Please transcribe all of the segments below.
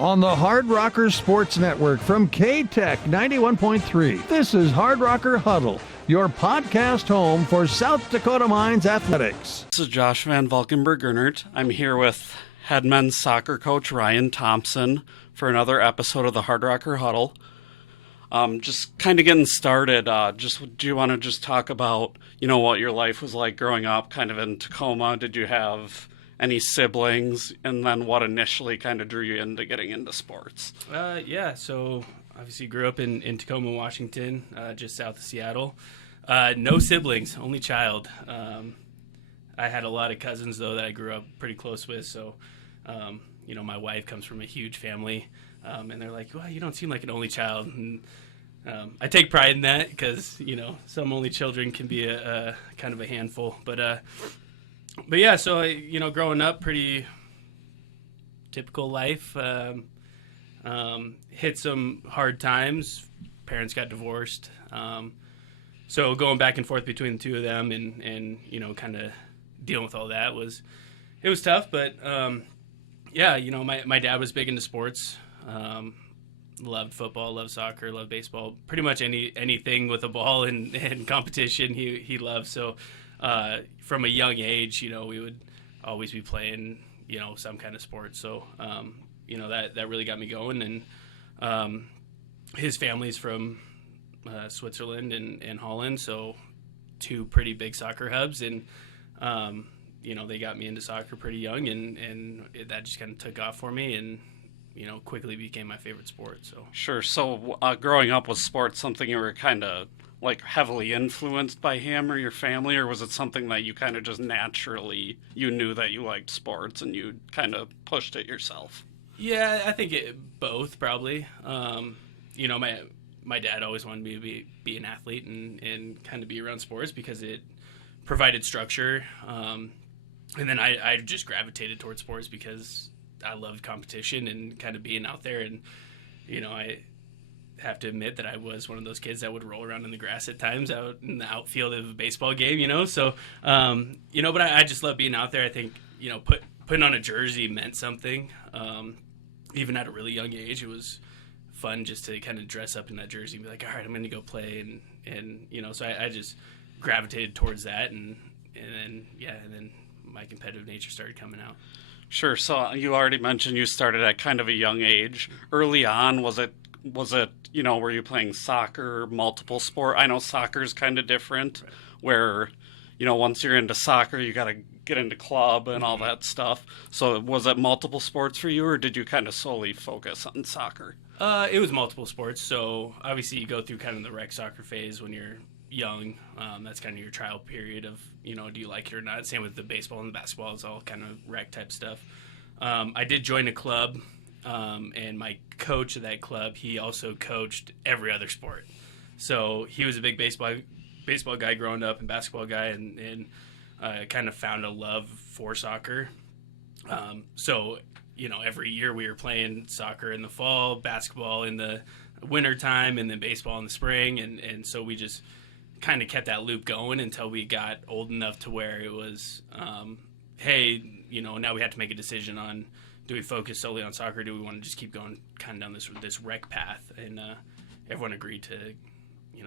on the Hardrocker Sports Network from K-Tech 91.3. This is Hardrocker Huddle, your podcast home for South Dakota Mines athletics. This is Josh Van Valkenburg-Gernert. I'm here with head men's soccer coach Ryan Thompson for another episode of the Hardrocker Huddle. Just kind of getting started, do you want to just talk about, what your life was like growing up kind of in Tacoma? Did you have any siblings? And then what initially kind of drew you into getting into sports? So obviously grew up in Tacoma, Washington, just south of Seattle. No siblings, only child. I had a lot of cousins, though, that I grew up pretty close with. So, my wife comes from a huge family. And they're like, well, you don't seem like an only child. And I take pride in that because, some only children can be a kind of a handful. But yeah, so I, growing up, pretty typical life. Hit some hard times. Parents got divorced. So going back and forth between the two of them and kind of dealing with all that was tough. But my dad was big into sports. Loved football, loved soccer, loved baseball, pretty much anything with a ball and competition he loved. So from a young age, we would always be playing, some kind of sport. So, that really got me going. And his family's from Switzerland and Holland, so two pretty big soccer hubs. And, they got me into soccer pretty young, and that just kind of took off for me and, quickly became my favorite sport. So Sure. So growing up, was sports something you were kind of like heavily influenced by him or your family, or was it something that you kind of just naturally, you knew that you liked sports and you kind of pushed it yourself? Yeah, I think both probably. My dad always wanted me to be an athlete and kind of be around sports because it provided structure. And then I just gravitated towards sports because I loved competition and kind of being out there. And, I have to admit that I was one of those kids that would roll around in the grass at times out in the outfield of a baseball game, So, but I just love being out there. I think, putting on a jersey meant something. Even at a really young age, it was fun just to kind of dress up in that jersey and be like, all right, I'm going to go play. And so I just gravitated towards that. And then my competitive nature started coming out. Sure. So you already mentioned you started at kind of a young age. Early on, was it, were you playing soccer, multiple sport? I know soccer is kind of different, right, where, once you're into soccer, you got to get into club and all that stuff. So was it multiple sports for you, or did you kind of solely focus on soccer? It was multiple sports. So obviously you go through kind of the rec soccer phase when you're young. That's kind of your trial period of, do you like it or not? Same with the baseball and the basketball. It's all kind of rec type stuff. I did join a club, and my coach of that club, he also coached every other sport. So he was a big baseball guy growing up and basketball guy, and kind of found a love for soccer. So every year we were playing soccer in the fall, basketball in the winter time, and then baseball in the spring. And so we just kind of kept that loop going until we got old enough to where it was, hey, now we have to make a decision on, do we focus solely on soccer? Or do we want to just keep going kind of down this rec path? And everyone agreed to,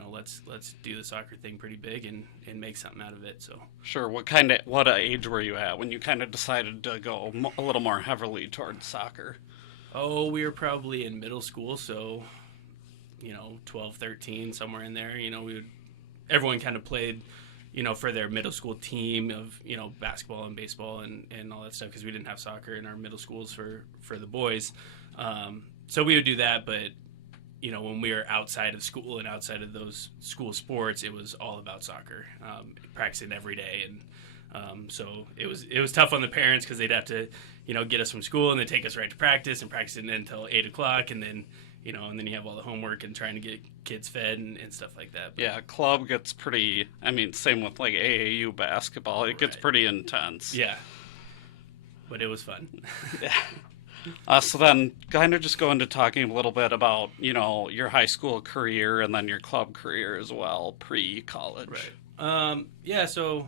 let's do the soccer thing pretty big and make something out of it. So Sure. What age were you at when you kind of decided to go a little more heavily towards soccer? Oh, we were probably in middle school, so 12, 13, somewhere in there. Everyone kind of played, for their middle school team of, basketball and baseball and all that stuff, because we didn't have soccer in our middle schools for the boys. So we would do that, but, when we were outside of school and outside of those school sports, it was all about soccer, practicing every day. And so it was tough on the parents because they'd have to, get us from school and then take us right to practice and practice it until 8 o'clock. And then, and then you have all the homework and trying to get kids fed and stuff like that. But, yeah, club gets pretty, same with like AAU basketball. It gets pretty intense. Yeah. But it was fun. Yeah. So then kind of just go into talking a little bit about, your high school career and then your club career as well, pre-college. Right. So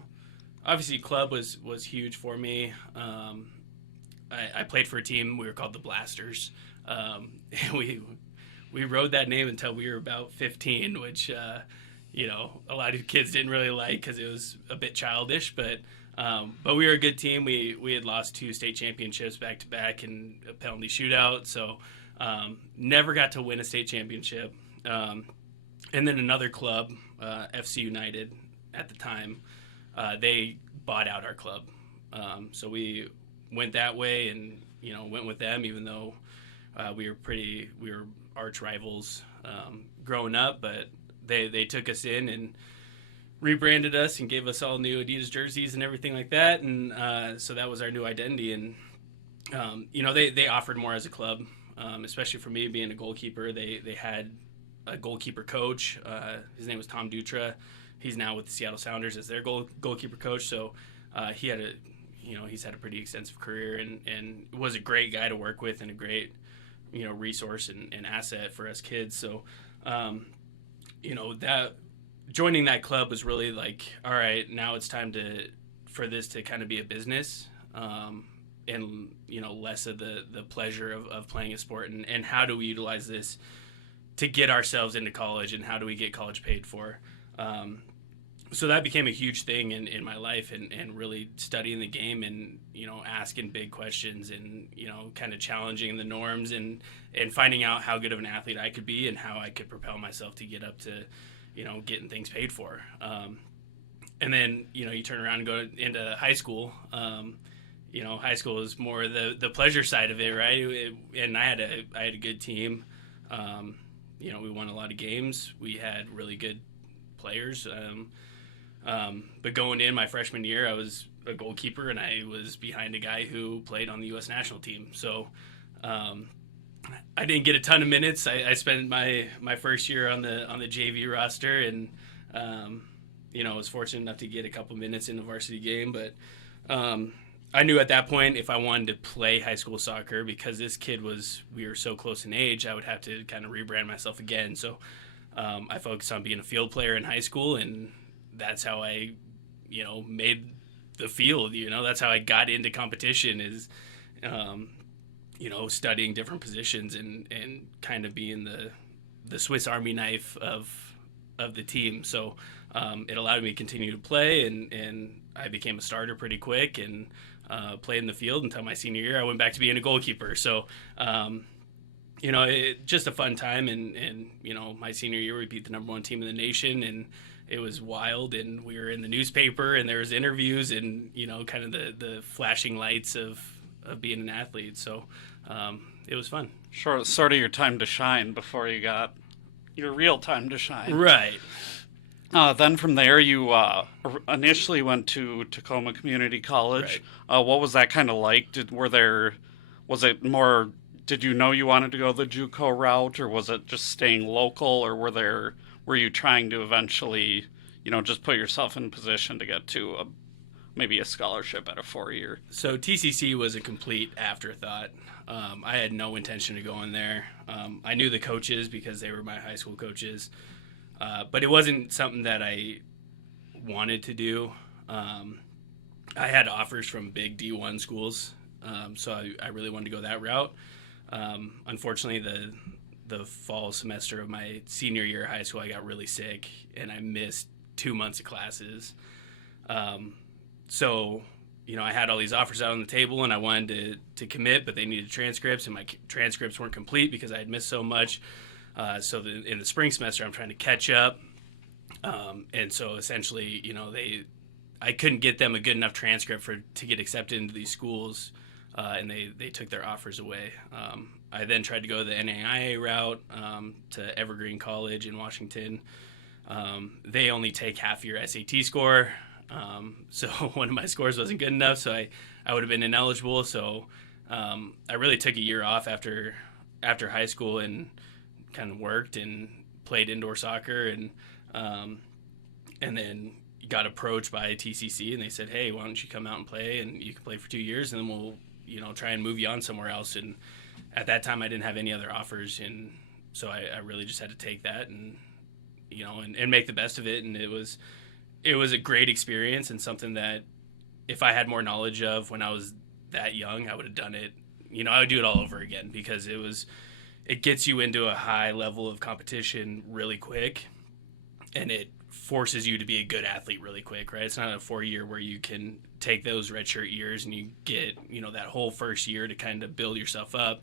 obviously club was huge for me. I played for a team. We were called the Blasters. We rode that name until we were about 15, which a lot of kids didn't really like because it was a bit childish. But we were a good team. We had lost 2 state championships back to back in a penalty shootout. So never got to win a state championship. And then another club, FC United at the time, they bought out our club. So we went that way and, went with them, even though we were arch rivals growing up, but they took us in and rebranded us and gave us all new Adidas jerseys and everything like that. And so that was our new identity. And, they offered more as a club, especially for me being a goalkeeper. They had a goalkeeper coach. His name was Tom Dutra. He's now with the Seattle Sounders as their goalkeeper coach. So he had he's had a pretty extensive career and was a great guy to work with and a great, resource and asset for us kids. So, that joining that club was really like, all right, now it's time for this to kind of be a business, and, less of the pleasure of playing a sport and how do we utilize this to get ourselves into college and how do we get college paid for? So that became a huge thing in my life and really studying the game and, asking big questions and, kind of challenging the norms and finding out how good of an athlete I could be and how I could propel myself to get up to, getting things paid for. And then, you turn around and go into high school. High school is more the pleasure side of it, right? And I had a good team. We won a lot of games. We had really good players. But going in my freshman year, I was a goalkeeper and I was behind a guy who played on the U.S. national team. So I didn't get a ton of minutes. I spent my first year on the JV roster and was fortunate enough to get a couple minutes in the varsity game. But I knew at that point if I wanted to play high school soccer, because we were so close in age, I would have to kind of rebrand myself again. So I focused on being a field player in high school, and that's how I, made the field. That's how I got into competition is, studying different positions and kind of being the Swiss Army knife of the team. So it allowed me to continue to play, and I became a starter pretty quick and played in the field until my senior year. I went back to being a goalkeeper. So, just a fun time. And my senior year, we beat the number 1 team in the nation, and it was wild. And we were in the newspaper, and there was interviews, and kind of the flashing lights of being an athlete. So it was fun. Sure, sort of your time to shine before you got your real time to shine. Right. Then from there, you initially went to Tacoma Community College. Right. What was that kind of like? Was it more? Did you know you wanted to go the JUCO route, or was it just staying local, or were you trying to eventually, just put yourself in position to get to maybe a scholarship at a 4-year? So TCC was a complete afterthought. I had no intention of going there. I knew the coaches because they were my high school coaches. But it wasn't something that I wanted to do. I had offers from big D1 schools, so I really wanted to go that route. Unfortunately, the fall semester of my senior year of high school, I got really sick, and I missed 2 months of classes. So, I had all these offers out on the table, and I wanted to commit, but they needed transcripts, and my transcripts weren't complete because I had missed so much. So in the spring semester, I'm trying to catch up. And so essentially, I couldn't get them a good enough transcript to get accepted into these schools. And they took their offers away. I then tried to go the NAIA route, to Evergreen College in Washington. They only take half your SAT score. So one of my scores wasn't good enough. So I would have been ineligible. So, I really took a year off after high school and kind of worked and played indoor soccer and then got approached by TCC, and they said, hey, why don't you come out and play, and you can play for 2 years, and then we'll try and move you on somewhere else. And at that time I didn't have any other offers, and so I really just had to take that and and make the best of it. And it was a great experience and something that if I had more knowledge of when I was that young, I would have done it. I would do it all over again because it gets you into a high level of competition really quick, and it forces you to be a good athlete really quick, right? It's not a 4-year where you can take those redshirt years and you get, that whole first year to kind of build yourself up.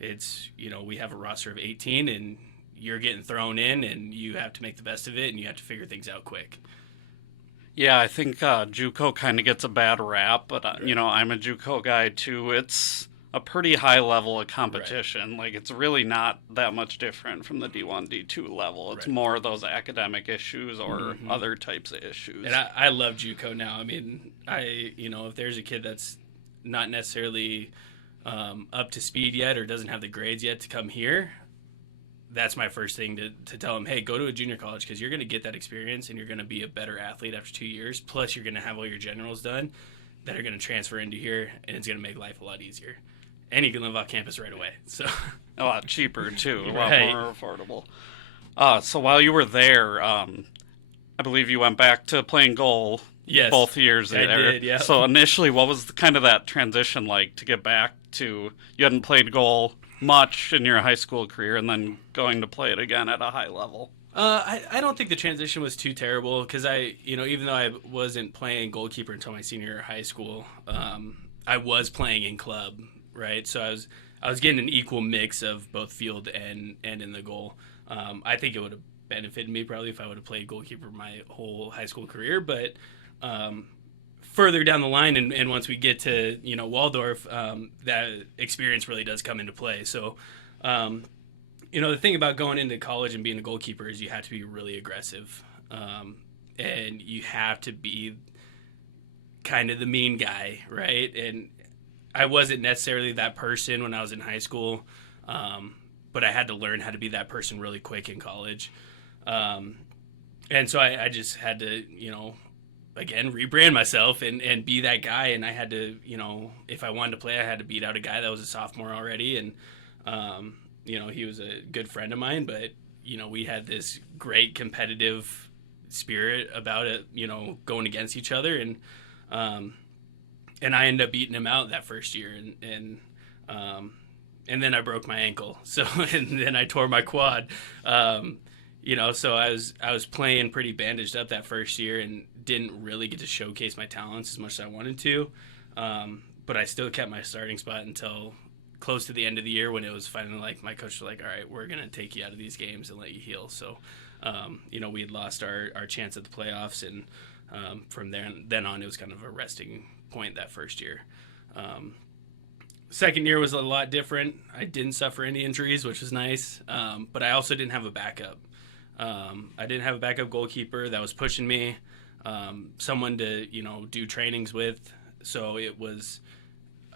It's, we have a roster of 18 and you're getting thrown in and you have to make the best of it and you have to figure things out quick. Yeah, I think JUCO kind of gets a bad rap, but, I'm a JUCO guy too. It's a pretty high level of competition. Right. Like, it's really not that much different from the D1, D2 level. It's more of those academic issues or other types of issues. And I love JUCO now. I mean, if there's a kid that's not necessarily up to speed yet or doesn't have the grades yet to come here, that's my first thing to tell them, hey, go to a junior college because you're going to get that experience and you're going to be a better athlete after 2 years. Plus, you're going to have all your generals done that are going to transfer into here, and it's going to make life a lot easier. And you can live off campus right away. So a lot cheaper, too. A lot more affordable. So while you were there, I believe you went back to playing goal both years there. I did, yeah. So initially, what was kind of that transition like to get back to, you hadn't played goal much in your high school career and then going to play it again at a high level? I don't think the transition was too terrible because even though I wasn't playing goalkeeper until my senior year of high school, I was playing in club, right? So I was getting an equal mix of both field and in the goal. I think it would have benefited me probably if I would have played goalkeeper my whole high school career, but further down the line and once we get to Waldorf, that experience really does come into play. So the thing about going into college and being a goalkeeper is you have to be really aggressive, and you have to be kind of the mean guy, right? And I wasn't necessarily that person when I was in high school, but I had to learn how to be that person really quick in college, and so I just had to again, rebrand myself and be that guy. And I had to, if I wanted to play, I had to beat out a guy that was a sophomore already. And, he was a good friend of mine, but, we had this great competitive spirit about it, going against each other. And I ended up beating him out that first year. And then I broke my ankle. So, and then I tore my quad. So I was playing pretty bandaged up that first year and didn't really get to showcase my talents as much as I wanted to. But I still kept my starting spot until close to the end of the year when it was finally like my coach was like, all right, we're going to take you out of these games and let you heal. So, we had lost our chance at the playoffs. And from then on, it was kind of a resting point that first year. Second year was a lot different. I didn't suffer any injuries, which was nice. But I also didn't have a backup. I didn't have a backup goalkeeper that was pushing me, someone to, do trainings with. So it was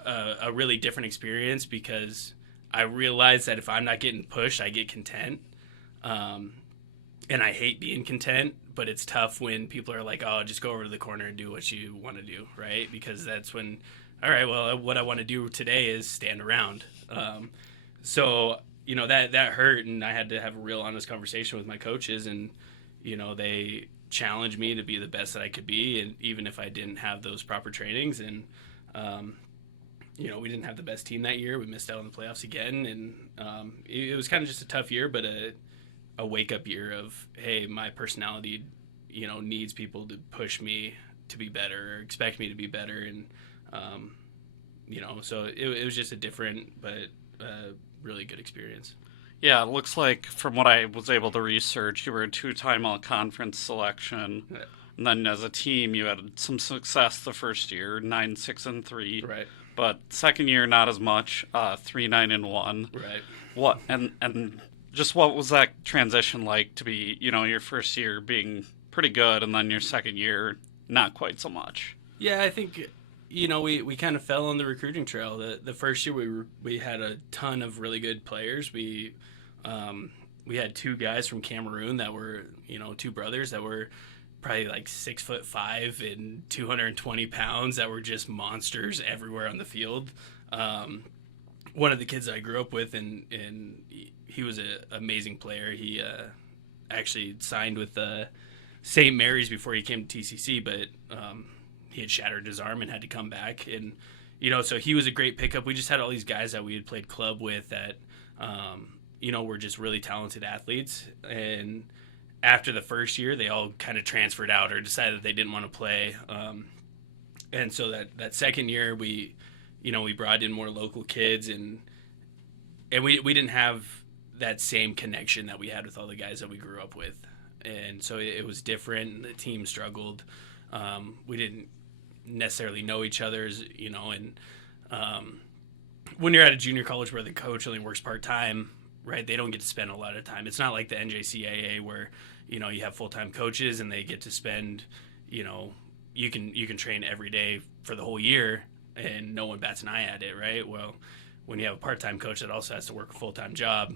a really different experience because I realized that if I'm not getting pushed, I get content. And I hate being content, but it's tough when people are like, oh, just go over to the corner and do what you want to do, right? Because that's when, all right, well, what I want to do today is stand around. So that hurt, and I had to have a real honest conversation with my coaches, and they challenged me to be the best that I could be, and even if I didn't have those proper trainings. And we didn't have the best team that year. We missed out on the playoffs again, and it was kind of just a tough year, but a wake up year of, hey, my personality needs people to push me to be better or expect me to be better, and so it was just a different but really good experience. Yeah, it looks like from what I was able to research, you were a 2-time all-conference selection. Yeah. And then as a team, you had some success the first year, 9-6-3. Right. But second year, not as much, 3-9-1. Right. What and just what was that transition like to be, your first year being pretty good, and then your second year not quite so much? Yeah, I think we kind of fell on the recruiting trail. The first year we had a ton of really good players. We had 2 guys from Cameroon that were, 2 brothers that were probably like 6'5" and 220 pounds that were just monsters everywhere on the field. One of the kids I grew up with, and he was an amazing player. He actually signed with St. Mary's before he came to TCC, but he had shattered his arm and had to come back. And so he was a great pickup. We just had all these guys that we had played club with that, were just really talented athletes. And after the first year, they all kind of transferred out or decided they didn't want to play. And so that second year, we brought in more local kids, and we didn't have that same connection that we had with all the guys that we grew up with. And so it was different. The team struggled. We didn't necessarily know each other's, and when you're at a junior college where the coach only works part-time, right, they don't get to spend a lot of time. It's not like the NJCAA where, you have full-time coaches and they get to spend, you can train every day for the whole year and no one bats an eye at it, right? Well, when you have a part-time coach that also has to work a full-time job,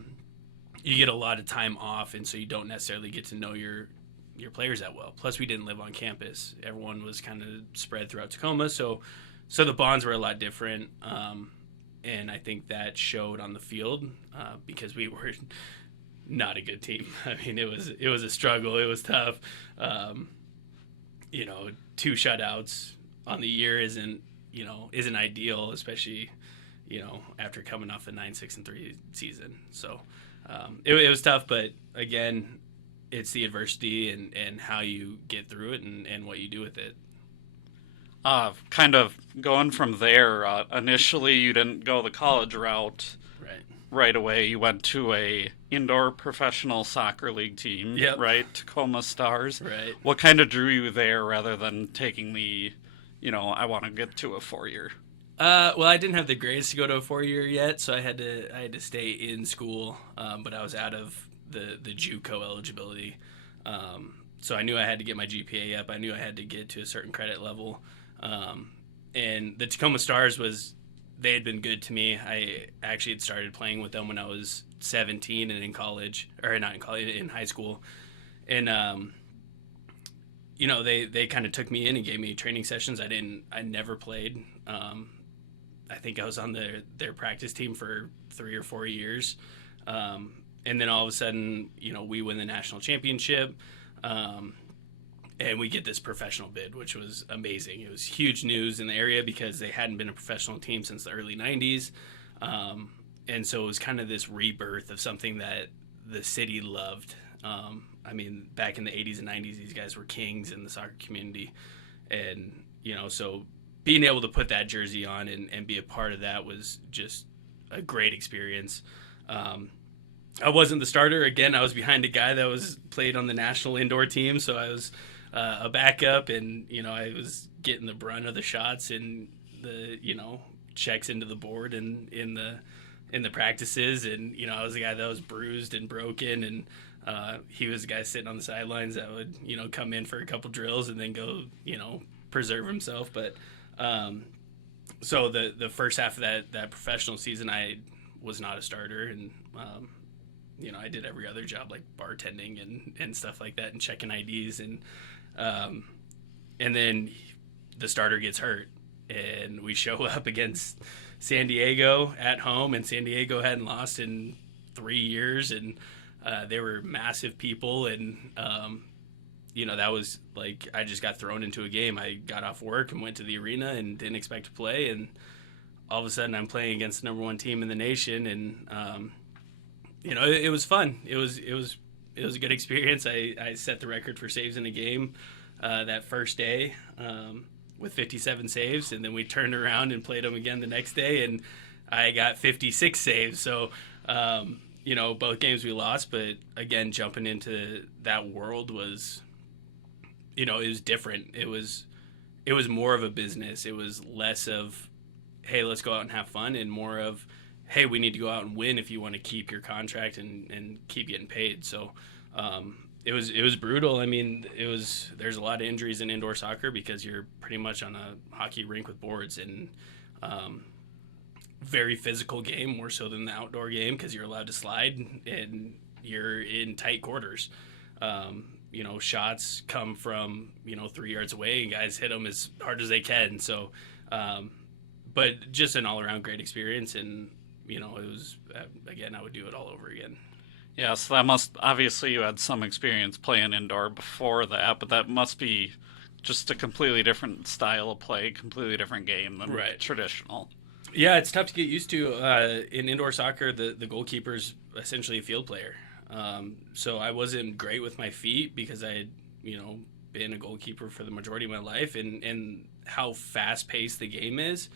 you get a lot of time off, and so you don't necessarily get to know your players that well. Plus, we didn't live on campus. Everyone was kind of spread throughout Tacoma, so the bonds were a lot different, and I think that showed on the field because we were not a good team. I mean, it was a struggle. It was tough. 2 shutouts on the year isn't ideal, especially after coming off a 9-6-3 season. So it was tough, but again, it's the adversity and how you get through it and what you do with it. Kind of going from there, initially you didn't go the college route right away. You went to a indoor professional soccer league team, right? Tacoma Stars. Right. What kind of drew you there rather than taking the, I want to get to a 4-year? Well, I didn't have the grades to go to a 4-year yet, so I had to stay in school, but I was out of the JUCO eligibility. So I knew I had to get my GPA up. I knew I had to get to a certain credit level. And the Tacoma Stars they had been good to me. I actually had started playing with them when I was 17 and in high school. And, they kind of took me in and gave me training sessions. I never played. I think I was on their practice team for 3 or 4 years. And then all of a sudden, we win the national championship. And we get this professional bid, which was amazing. It was huge news in the area because they hadn't been a professional team since the early 90s. And so it was kind of this rebirth of something that the city loved. Back in the 80s and 90s, these guys were kings in the soccer community. And, so being able to put that jersey on and be a part of that was just a great experience. I wasn't the starter. Again, I was behind a guy that was played on the national indoor team, so I was a backup, and I was getting the brunt of the shots and the checks into the board and in the practices, and I was the guy that was bruised and broken, and he was the guy sitting on the sidelines that would come in for a couple drills and then go preserve himself. But so the first half of that professional season, I was not a starter, and I did every other job like bartending and stuff like that and checking IDs, and then the starter gets hurt, and we show up against San Diego at home, and San Diego hadn't lost in 3 years, and they were massive people, and that was like I just got thrown into a game. I got off work and went to the arena and didn't expect to play, and all of a sudden I'm playing against the number 1 team in the nation, and it was fun. It was a good experience. I set the record for saves in a game that first day with 57 saves, and then we turned around and played them again the next day, and I got 56 saves. So, both games we lost, but again, jumping into that world was, it was different. It was more of a business. It was less of, hey, let's go out and have fun, and more of, hey, we need to go out and win if you want to keep your contract and keep getting paid. So it was brutal. There's a lot of injuries in indoor soccer because you're pretty much on a hockey rink with boards, and very physical game, more so than the outdoor game because you're allowed to slide and you're in tight quarters. Shots come from 3 yards away and guys hit them as hard as they can. So, but just an all-around great experience, and it was, again, I would do it all over again. Yeah, so that obviously you had some experience playing indoor before that, but that must be just a completely different style of play, completely different game than traditional. Yeah, it's tough to get used to. In indoor soccer, the goalkeeper's essentially a field player. So I wasn't great with my feet because I had, been a goalkeeper for the majority of my life, and how fast-paced the game is,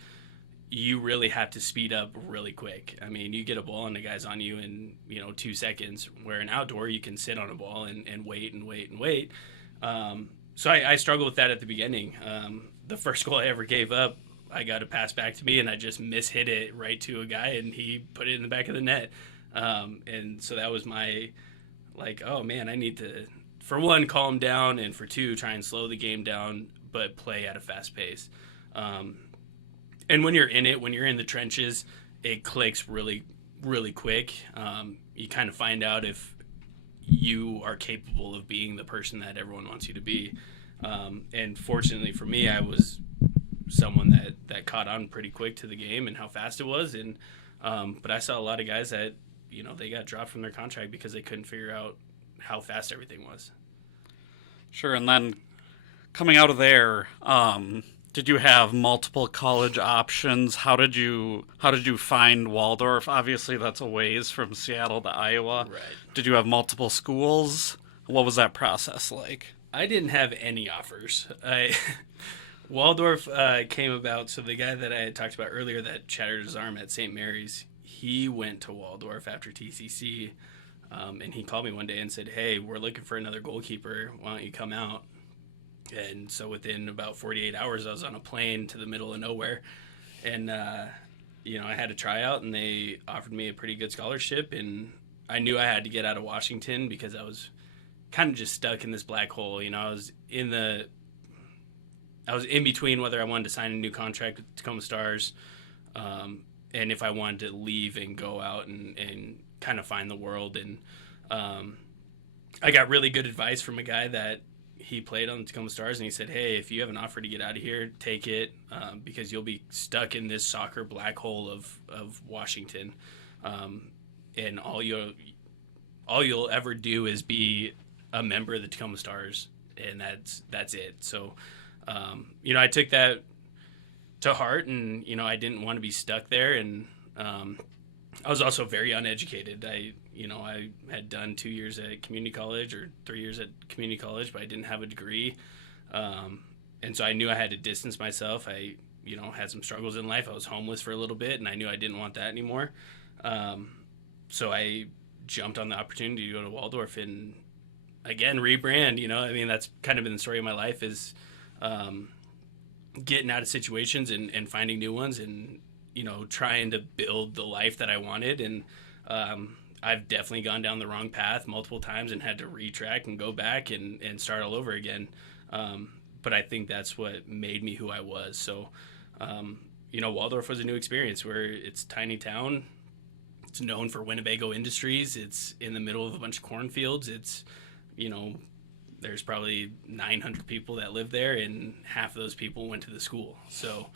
you really have to speed up really quick. I mean, you get a ball and the guy's on you in, 2 seconds, where in outdoor you can sit on a ball and wait and wait and wait. So I struggled with that at the beginning. The first goal I ever gave up, I got a pass back to me, and I just mishit it right to a guy, and he put it in the back of the net. And so that was my, oh, man, I need to, for one, calm down, and for two, try and slow the game down, but play at a fast pace. And when you're in it, when you're in the trenches, it clicks really, really quick. You kind of find out if you are capable of being the person that everyone wants you to be. And fortunately for me, I was someone that caught on pretty quick to the game and how fast it was. And but I saw a lot of guys that, they got dropped from their contract because they couldn't figure out how fast everything was. Sure. And then coming out of there, did you have multiple college options? How did you find Waldorf? Obviously, that's a ways from Seattle to Iowa. Right. Did you have multiple schools? What was that process like? I didn't have any offers. Waldorf came about, so the guy that I had talked about earlier that shattered his arm at St. Mary's, he went to Waldorf after TCC, and he called me one day and said, "Hey, we're looking for another goalkeeper. Why don't you come out?" And so within about 48 hours, I was on a plane to the middle of nowhere, and I had a tryout, and they offered me a pretty good scholarship, and I knew I had to get out of Washington because I was kind of just stuck in this black hole. I was in between whether I wanted to sign a new contract with Tacoma Stars, and if I wanted to leave and go out and kind of find the world. And I got really good advice from a guy that he played on the Tacoma Stars, and he said, "Hey, if you have an offer to get out of here, take it, because you'll be stuck in this soccer black hole of Washington, and all you'll ever do is be a member of the Tacoma Stars, and that's it." So, I took that to heart, and I didn't want to be stuck there, and I was also very uneducated. I had done 2 years at community college or 3 years at community college, but I didn't have a degree. And so I knew I had to distance myself. I, had some struggles in life. I was homeless for a little bit, and I knew I didn't want that anymore. So I jumped on the opportunity to go to Waldorf and, again, rebrand. That's kind of been the story of my life, is getting out of situations and finding new ones, and trying to build the life that I wanted. And I've definitely gone down the wrong path multiple times and had to retrack and go back and start all over again. But I think that's what made me who I was. So, Waldorf was a new experience, where it's a tiny town. It's known for Winnebago industries. It's in the middle of a bunch of cornfields. It's, there's probably 900 people that live there, and half of those people went to the school. So,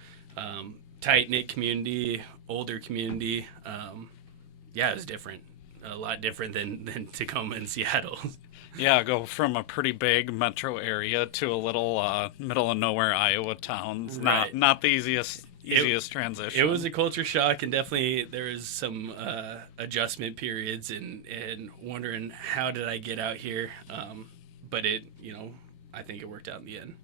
tight-knit community, older community. It was different. A lot different than Tacoma and Seattle. Yeah, go from a pretty big metro area to a little middle of nowhere Iowa town. Right. Not the easiest transition. It was a culture shock, and definitely there was some adjustment periods and wondering, how did I get out here? But I think it worked out in the end.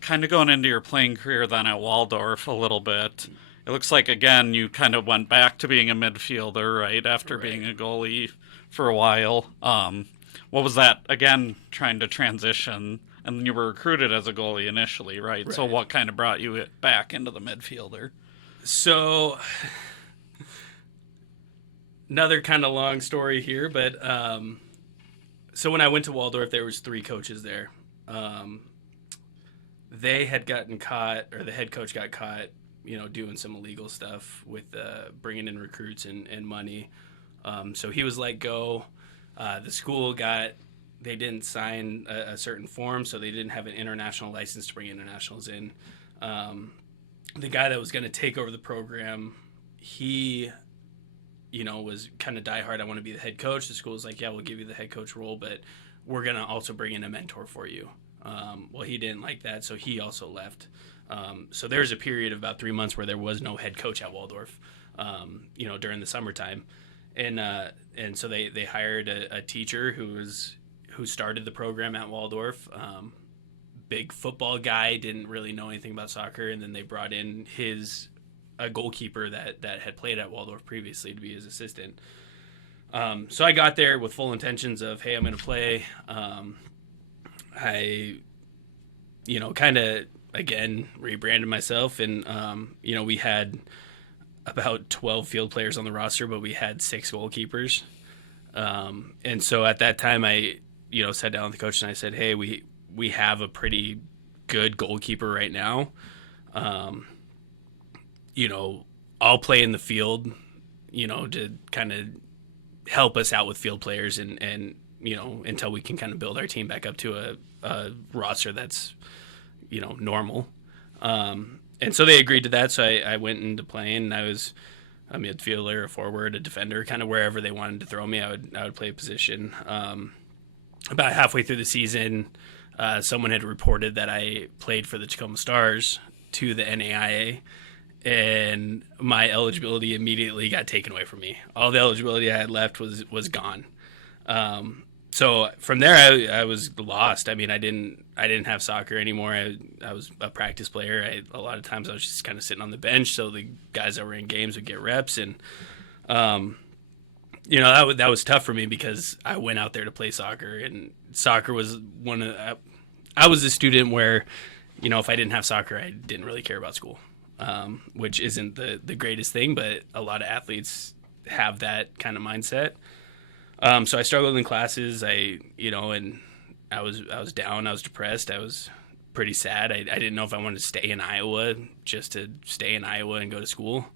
Kind of going into your playing career then at Waldorf a little bit, it looks like, again, you kind of went back to being a midfielder, right, after being a goalie for a while. What was that, again, trying to transition? And then you were recruited as a goalie initially, right? So what kind of brought you back into the midfielder? So, another kind of long story here, but so when I went to Waldorf, there was 3 coaches there. They had gotten caught, or the head coach got caught, doing some illegal stuff with bringing in recruits and money. So he was let go. The school they didn't sign a certain form, so they didn't have an international license to bring internationals in. The guy that was going to take over the program, he, was kind of diehard. I want to be the head coach. The school was like, "Yeah, we'll give you the head coach role, but we're going to also bring in a mentor for you." Well, he didn't like that, so he also left. So there was a period of about 3 months where there was no head coach at Waldorf, during the summertime. And so they hired a teacher who started the program at Waldorf. Big football guy, didn't really know anything about soccer, and then they brought in a goalkeeper that had played at Waldorf previously to be his assistant. So I got there with full intentions of, hey, I'm going to play. I, kind of, again, rebranded myself, and, we had about 12 field players on the roster, but we had 6 goalkeepers. And so at that time, I, sat down with the coach and I said, hey, we have a pretty good goalkeeper right now. I'll play in the field, to kind of help us out with field players and until we can kind of build our team back up to a roster that's, normal. And so they agreed to that. So I went into playing, and I was a midfielder, a forward, a defender, kind of wherever they wanted to throw me, I would play a position. About halfway through the season, someone had reported that I played for the Tacoma Stars to the NAIA, and my eligibility immediately got taken away from me. All the eligibility I had left was gone. So from there, I was lost. I mean, I didn't have soccer anymore. I was a practice player. A lot of times I was just kind of sitting on the bench, so the guys that were in games would get reps, and that was tough for me because I went out there to play soccer, and soccer was I was a student where, if I didn't have soccer, I didn't really care about school, which isn't the greatest thing, but a lot of athletes have that kind of mindset. So I struggled in classes. And I was down. I was depressed. I was pretty sad. I didn't know if I wanted to stay in Iowa just to stay in Iowa and go to school.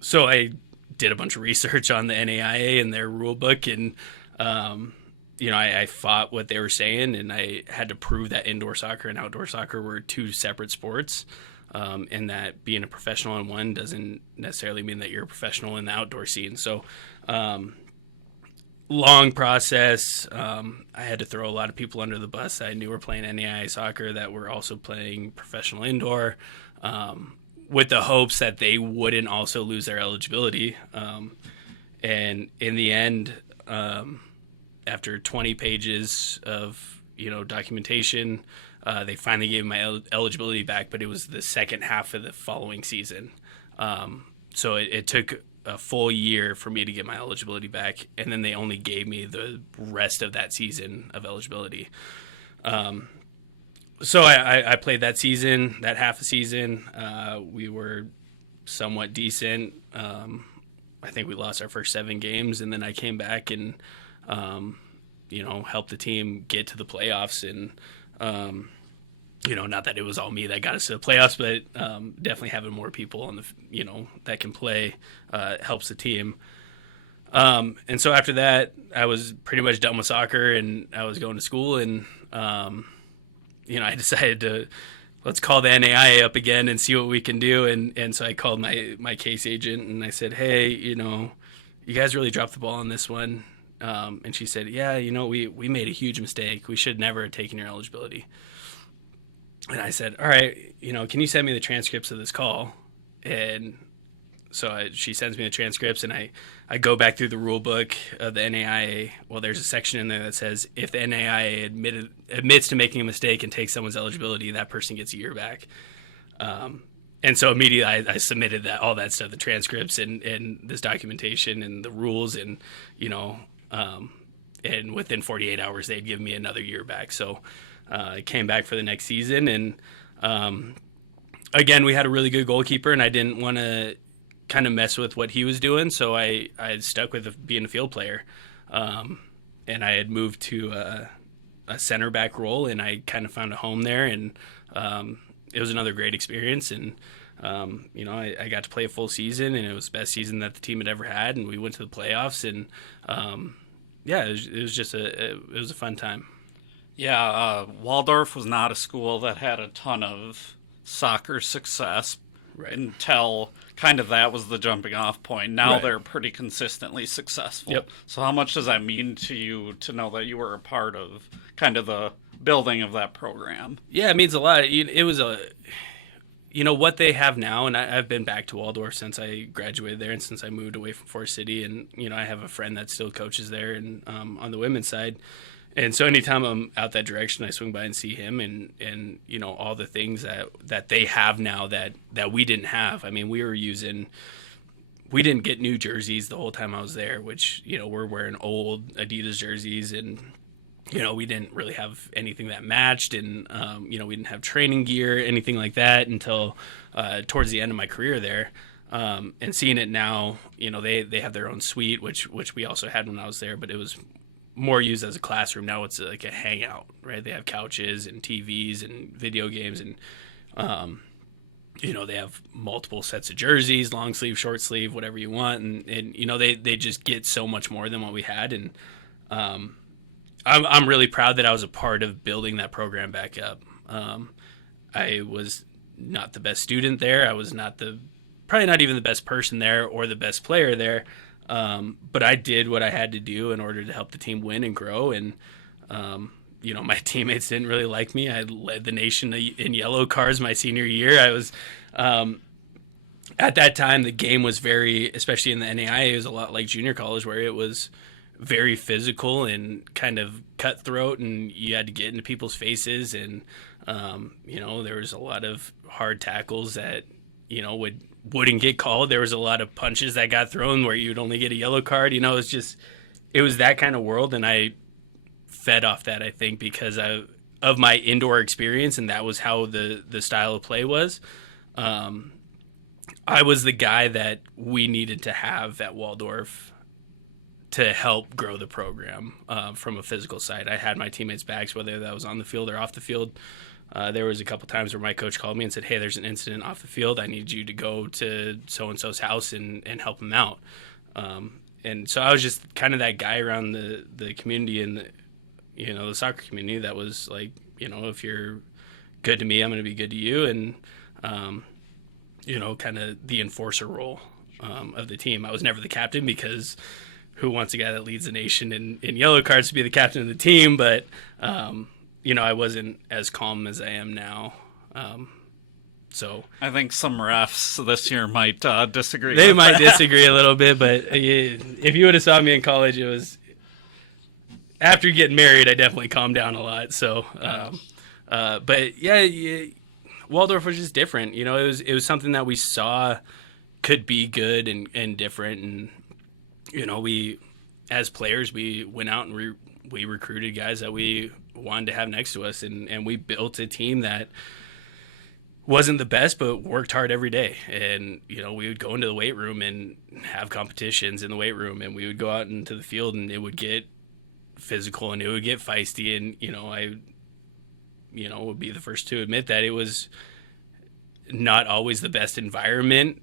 So I did a bunch of research on the NAIA and their rule book, and I fought what they were saying, and I had to prove that indoor soccer and outdoor soccer were 2 separate sports, and that being a professional in one doesn't necessarily mean that you're a professional in the outdoor scene. So long process. I had to throw a lot of people under the bus I knew were playing NAIA soccer that were also playing professional indoor, with the hopes that they wouldn't also lose their eligibility. And in the end, after 20 pages of, documentation, they finally gave my eligibility back, but it was the second half of the following season. So it took a full year for me to get my eligibility back, and then they only gave me the rest of that season of eligibility. So I played that season, that half a season. We were somewhat decent. I think we lost our first 7 games, and then I came back and, helped the team get to the playoffs. And, not that it was all me that got us to the playoffs, but definitely having more people on the, that can play helps the team. And so after that, I was pretty much done with soccer, and I was going to school, and I decided to let's call the NAIA up again and see what we can do. And so I called my case agent, and I said, hey, you guys really dropped the ball on this one. And she said, yeah, we made a huge mistake. We should never have taken your eligibility. And I said, all right, can you send me the transcripts of this call? And so she sends me the transcripts, and I go back through the rule book of the NAIA. Well, there's a section in there that says if the NAIA admits to making a mistake and takes someone's eligibility, that person gets a year back. And so immediately I submitted all that stuff, the transcripts and this documentation and the rules, and, and within 48 hours, they'd give me another year back. So I came back for the next season, and again, we had a really good goalkeeper, and I didn't want to kind of mess with what he was doing, so I stuck with being a field player. And I had moved to a center back role, and I kind of found a home there, and it was another great experience. And I got to play a full season, and it was the best season that the team had ever had, and we went to the playoffs, and it was just it was a fun time. Yeah, Waldorf was not a school that had a ton of soccer success Right. until kind of that was the jumping off point. Now Right. they're pretty consistently successful. Yep. So how much does that mean to you to know that you were a part of kind of the building of that program? Yeah, it means a lot. It was what they have now, and I've been back to Waldorf since I graduated there and since I moved away from Forest City, and I have a friend that still coaches there and on the women's side. And so anytime I'm out that direction, I swing by and see him and all the things that they have now that we didn't have. I mean, we didn't get new jerseys the whole time I was there, which, we're wearing old Adidas jerseys, and, we didn't really have anything that matched, and, we didn't have training gear, anything like that until towards the end of my career there. And seeing it now, they have their own suite, which we also had when I was there, but it was more used as a classroom. Now it's like a hangout, right? They have couches and TVs and video games, and they have multiple sets of jerseys, long sleeve, short sleeve, whatever you want, and they just get so much more than what we had, and I'm really proud that I was a part of building that program back up. I was not the best student there. I was probably not even the best person there or the best player there. But I did what I had to do in order to help the team win and grow. And, my teammates didn't really like me. I led the nation in yellow cards my senior year. I was, at that time, the game was very, especially in the NAIA, it was a lot like junior college, where it was very physical and kind of cutthroat, and you had to get into people's faces. And, there was a lot of hard tackles that, wouldn't get called. There was a lot of punches that got thrown where you'd only get a yellow card. It was that kind of world, and I fed off that, I think, because of my indoor experience, and that was how the style of play was. I was the guy that we needed to have at Waldorf to help grow the program from a physical side. I had my teammates' backs, whether that was on the field or off the field. There was a couple times where my coach called me and said, "Hey, there's an incident off the field. I need you to go to so-and-so's house and help him out." And so I was just kind of that guy around the community and the soccer community that was like, if you're good to me, I'm going to be good to you. And, kind of the enforcer role of the team. I was never the captain, because who wants a guy that leads the nation in yellow cards to be the captain of the team? But, I wasn't as calm as I am now. So I think some refs this year might disagree. They with might that. disagree a little bit, but if you would have saw me in college, it was after getting married, I definitely calmed down a lot. So, but yeah, Waldorf was just different. It was something that we saw could be good and different. And, we, as players, we went out and we recruited guys that we wanted to have next to us. And we built a team that wasn't the best, but worked hard every day. And, we would go into the weight room and have competitions in the weight room, and we would go out into the field, and it would get physical and it would get feisty. And, I would be the first to admit that it was not always the best environment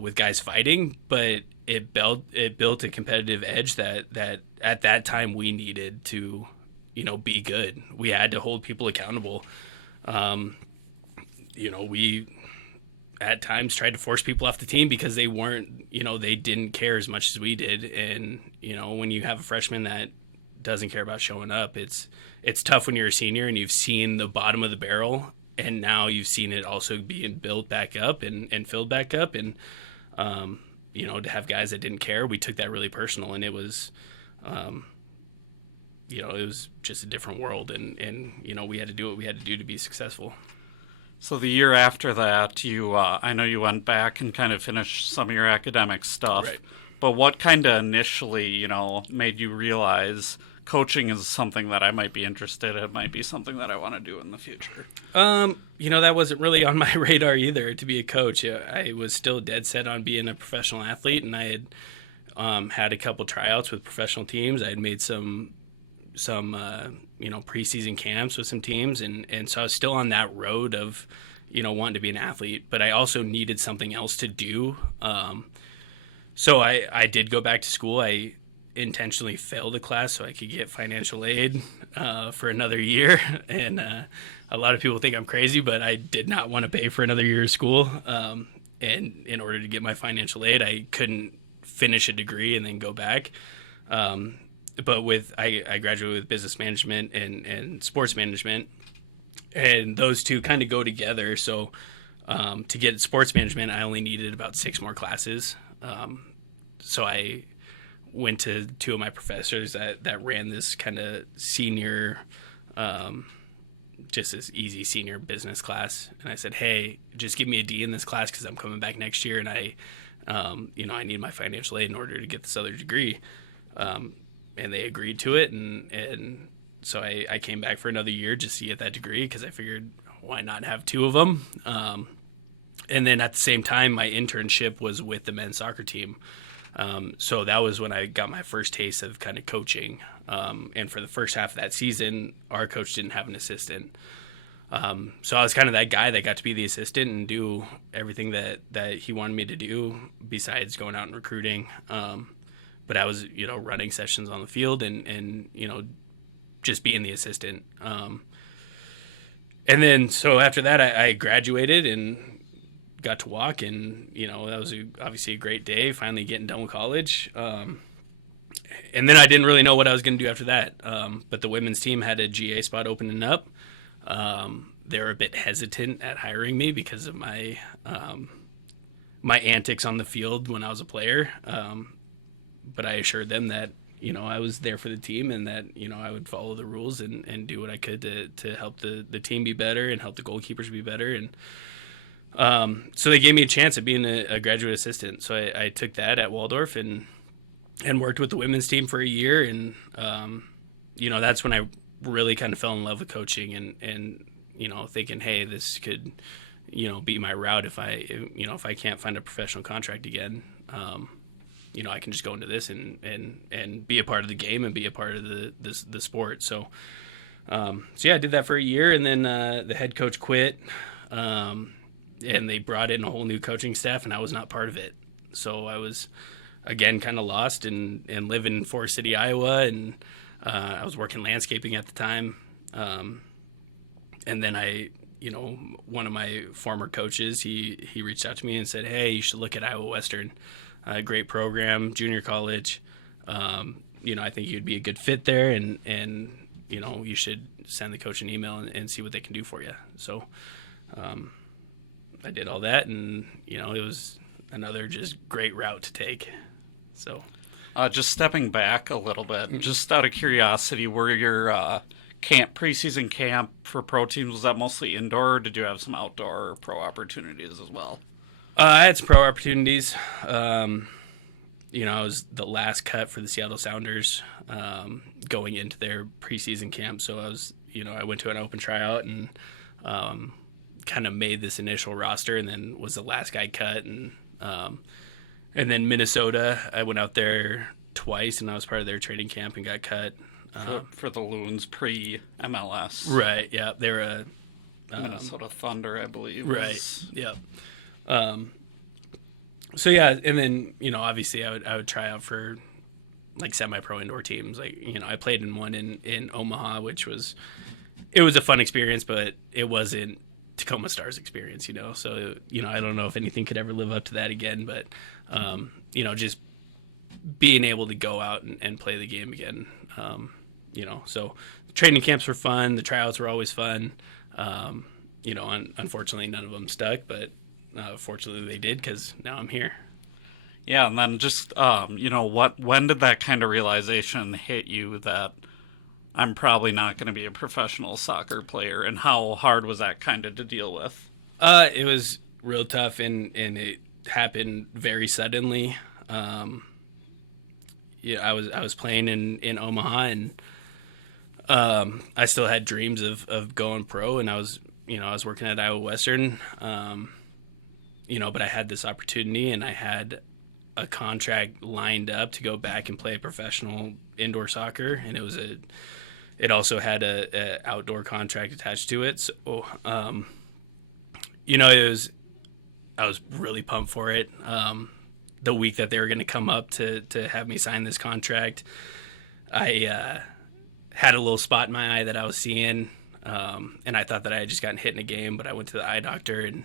with guys fighting, but it built a competitive edge that at that time we needed to, be good. We had to hold people accountable. We at times tried to force people off the team because they weren't, they didn't care as much as we did. And, when you have a freshman that doesn't care about showing up, it's tough when you're a senior and you've seen the bottom of the barrel, and now you've seen it also being built back up and filled back up. And, to have guys that didn't care, we took that really personal, and it was, it was just a different world, and we had to do what we had to do to be successful. So the year after that, you I know you went back and kind of finished some of your academic stuff. Right. But what kind of initially, made you realize coaching is something that I might be interested in, it might be something that I want to do in the future? That wasn't really on my radar either, to be a coach. I was still dead set on being a professional athlete, and I had had a couple tryouts with professional teams. I had made some preseason camps with some teams, and so I was still on that road of wanting to be an athlete, but I also needed something else to do. So I did go back to school. I intentionally failed a class so I could get financial aid for another year, and a lot of people think I'm crazy, but I did not want to pay for another year of school. And in order to get my financial aid, I couldn't finish a degree and then go back. But I graduated with business management and sports management, and those two kind of go together. So to get sports management, I only needed about 6 more classes. So I went to 2 of my professors that ran this kind of senior, just this easy senior business class. And I said, hey, just give me a D in this class because I'm coming back next year, and I need my financial aid in order to get this other degree. And they agreed to it. And so I came back for another year just to get that degree because I figured, why not have 2 of them? And then at the same time, my internship was with the men's soccer team. So that was when I got my first taste of kind of coaching. And for the first half of that season, our coach didn't have an assistant. So I was kind of that guy that got to be the assistant and do everything that he wanted me to do besides going out and recruiting. But I was, running sessions on the field and just being the assistant. And then, so after that, I graduated and got to walk, and, that was obviously a great day, finally getting done with college. And then I didn't really know what I was going to do after that. But the women's team had a GA spot opening up. They were a bit hesitant at hiring me because of my antics on the field when I was a player. But I assured them that, I was there for the team and that, I would follow the rules and do what I could to help the team be better and help the goalkeepers be better. And so they gave me a chance at being a graduate assistant. So I took that at Waldorf and worked with the women's team for a year. And, that's when I really kind of fell in love with coaching and thinking, hey, this could, be my route if I can't find a professional contract again. I can just go into this and be a part of the game and be a part of the sport. So yeah, I did that for a year, and then the head coach quit, and they brought in a whole new coaching staff, and I was not part of it. So I was, again, kind of lost and living in Forest City, Iowa, and I was working landscaping at the time. And then one of my former coaches, he reached out to me and said, hey, you should look at Iowa Western. Great program, junior college. I think you'd be a good fit there, and you should send the coach an email and see what they can do for you. So I did all that, and it was another just great route to take. So just stepping back a little bit, just out of curiosity, were your preseason camp for pro teams, was that mostly indoor, or did you have some outdoor pro opportunities as well? I had some pro opportunities. I was the last cut for the Seattle Sounders going into their preseason camp. So I went to an open tryout and kind of made this initial roster, and then was the last guy cut. And then Minnesota, I went out there twice, and I was part of their training camp and got cut. For the Loons pre-MLS. Right, yeah. They were a Minnesota Thunder, I believe. Right, yeah. So yeah, and then obviously I would try out for like semi-pro indoor teams. Like I played in one in Omaha, which was a fun experience, but it wasn't Tacoma Stars experience. So I don't know if anything could ever live up to that again. But just being able to go out and play the game again. So training camps were fun. The tryouts were always fun. Unfortunately, none of them stuck, but. Fortunately, they did, because now I'm here. Yeah, and then just, when did that kind of realization hit you that I'm probably not going to be a professional soccer player, and how hard was that kind of to deal with? It was real tough, and it happened very suddenly. I was playing in Omaha, and I still had dreams of going pro, and I was working at Iowa Western. But I had this opportunity, and I had a contract lined up to go back and play professional indoor soccer, and it also had a outdoor contract attached to it. So, I was really pumped for it. The week that they were going to come up to have me sign this contract, I had a little spot in my eye that I was seeing, and I thought that I had just gotten hit in a game, but I went to the eye doctor, and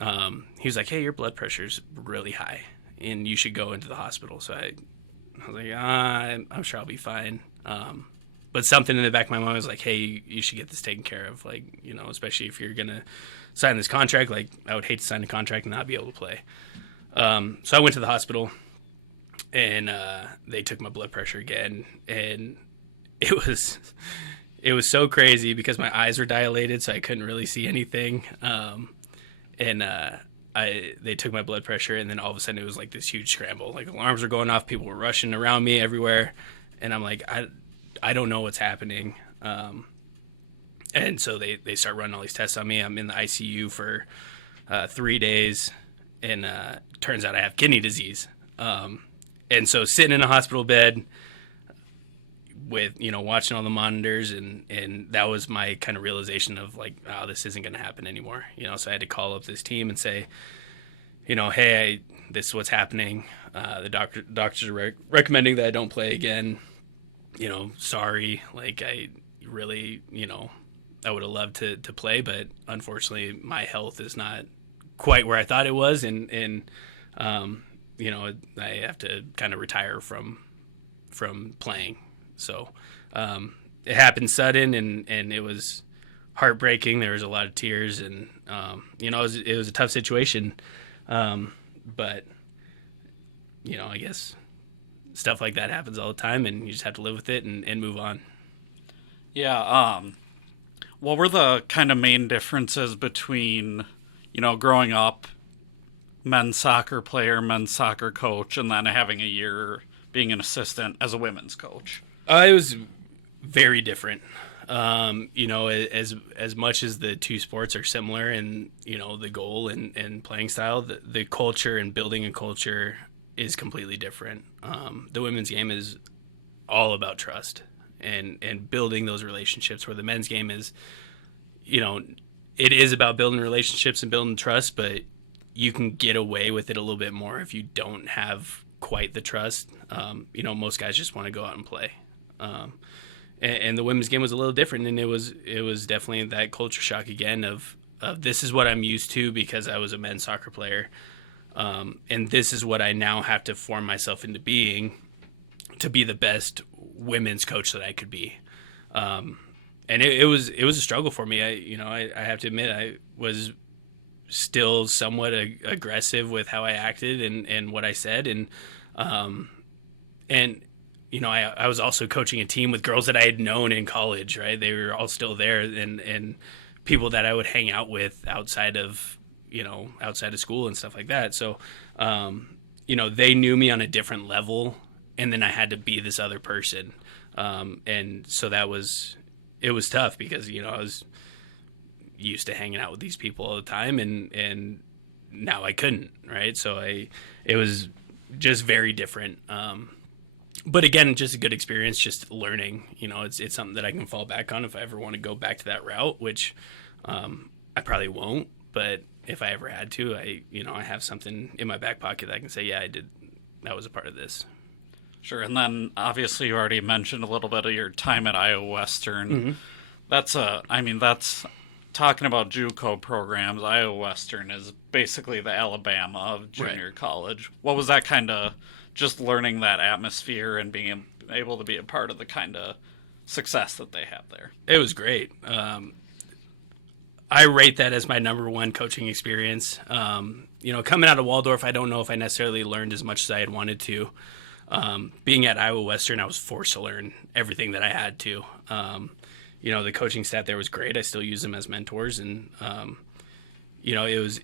he was like, hey, your blood pressure's really high and you should go into the hospital. So I was like, I'm sure I'll be fine. But something in the back of my mind was like, hey, you should get this taken care of. Like, especially if you're going to sign this contract, like I would hate to sign a contract and not be able to play. So I went to the hospital and they took my blood pressure again. And it was so crazy because my eyes were dilated, so I couldn't really see anything. They took my blood pressure, and then all of a sudden it was like this huge scramble. Like alarms were going off, people were rushing around me everywhere, and I'm like, I don't know what's happening. And so they start running all these tests on me. I'm in the ICU for 3 days, and turns out I have kidney disease. And so sitting in a hospital bed with, watching all the monitors, and that was my kind of realization of like, oh, this isn't going to happen anymore. So I had to call up this team and say, hey, this is what's happening. The doctors are recommending that I don't play again. Sorry. Like I really, I would have loved to play, but unfortunately my health is not quite where I thought it was. And I have to kind of retire from playing. So it happened sudden, and it was heartbreaking. There was a lot of tears, and it was a tough situation. But I guess stuff like that happens all the time, and you just have to live with it and move on. Yeah. What were the kind of main differences between, growing up, men's soccer player, men's soccer coach, and then having a year being an assistant as a women's coach? It was very different. As much as the two sports are similar in, the goal and playing style, the culture and building a culture is completely different. The women's game is all about trust and building those relationships, where the men's game is, it is about building relationships and building trust, but you can get away with it a little bit more if you don't have quite the trust. Most guys just want to go out and play. And the women's game was a little different, and it was definitely that culture shock again of this is what I'm used to because I was a men's soccer player, and this is what I now have to form myself into being to be the best women's coach that I could be. And it was a struggle for me. I have to admit I was still somewhat aggressive with how I acted and what I said, and I was also coaching a team with girls that I had known in college, right? They were all still there, and people that I would hang out with outside of school and stuff like that. So, they knew me on a different level, and then I had to be this other person. And so it was tough because, I was used to hanging out with these people all the time, and now I couldn't, right? So it was just very different. But again, just a good experience, just learning. It's something that I can fall back on if I ever want to go back to that route, which I probably won't. But if I ever had to, I have something in my back pocket that I can say, yeah, I did. That was a part of this. Sure. And then obviously you already mentioned a little bit of your time at Iowa Western. Mm-hmm. That's talking about JUCO programs. Iowa Western is basically the Alabama of junior college. What was that kind of just learning that atmosphere and being able to be a part of the kind of success that they have there? It was great. I rate that as my number one coaching experience. Coming out of Waldorf, I don't know if I necessarily learned as much as I had wanted to. Being at Iowa Western, I was forced to learn everything that I had to. The coaching staff there was great. I still use them as mentors. And, it was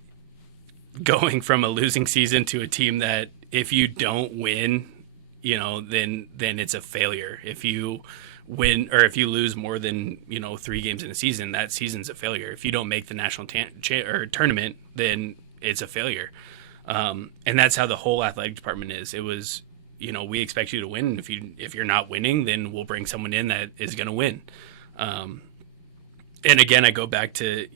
going from a losing season to a team that if you don't win, then it's a failure. If you win or if you lose more than 3 games in a season, that season's a failure. If you don't make the national tournament, then it's a failure. And that's how the whole athletic department is. It was, we expect you to win. If you're not winning, then we'll bring someone in that is going to win. And again, I go back to